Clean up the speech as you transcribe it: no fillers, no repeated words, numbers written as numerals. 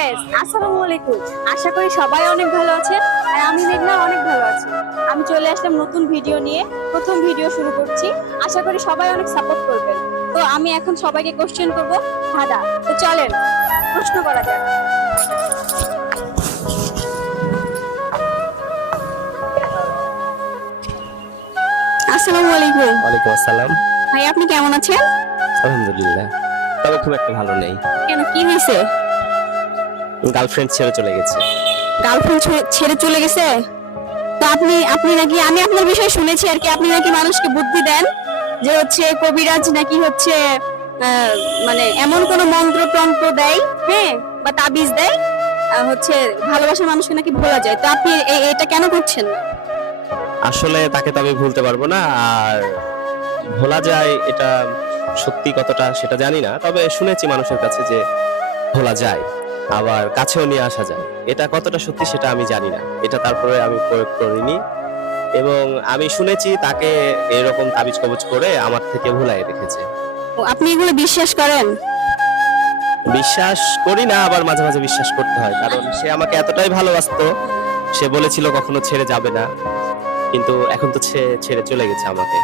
Guys, আসসালামু আলাইকুম। আশা করি সবাই অনেক ভালো আছে আর আমি মেঘনা অনেক ভালো আছি। আমি চলে আসলাম নতুন ভিডিও নিয়ে, প্রথম ভিডিও শুরু করছি। আশা করি সবাই অনেক সাপোর্ট করবেন। তো আমি এখন সবাইকে কোশ্চেন করব ধাঁধা। তো চলেন প্রশ্ন করা যাক। আসসালামু আলাইকুম। ওয়ালাইকুম আসসালাম। ভাই আপনি কেমন আছেন? আলহামদুলিল্লাহ, তবে খুব একটা ভালো নেই। কেন, কি হয়েছে? গার্লফ্রেন্ড ছেড়ে চলে গেছে। গার্লফ্রেন্ড ছেড়ে চলে গেছে? তো আপনি আপনি নাকি, আমি আপনার বিষয়ে শুনেছি আর কি, আপনি নাকি মানুষকে বুদ্ধি দেন, যে হচ্ছে কবিরাজ নাকি হচ্ছে মানে এমন কোন মন্ত্র তন্ত্র দেয়, হ্যাঁ, বা তাবিজ দেয়, হচ্ছে ভালোবাসার মানুষকে নাকি ভোলা যায়। তো আপনি এটা কেন করছেন না? আসলে তাকে তো আমি ভুলতে পারবো না, আর ভোলা যায় এটা সত্যি কতটা সেটা জানি না, তবে শুনেছি মানুষের কাছে যে ভোলা যায়, আবার কাছেও নিয়ে আসা যায়। এটা কতটা সত্যি সেটা আমি জানি না, এটা তারপরে আমি প্রয়োগ করিনি। এবং আমি শুনেছি তাকে এরকম তাবিজ কবজ করে আমার থেকে ভুলাই রেখেছে। ও, আপনি এগুলো বিশ্বাস করেন? বিশ্বাস করি না, আবার মাঝে মাঝে বিশ্বাস করতে হয়, কারণ সে আমাকে এতটাই ভালোবাসতো, সে বলেছিল কখনো ছেড়ে যাবে না, কিন্তু এখন তো ছেড়ে চলে গেছে আমাকে।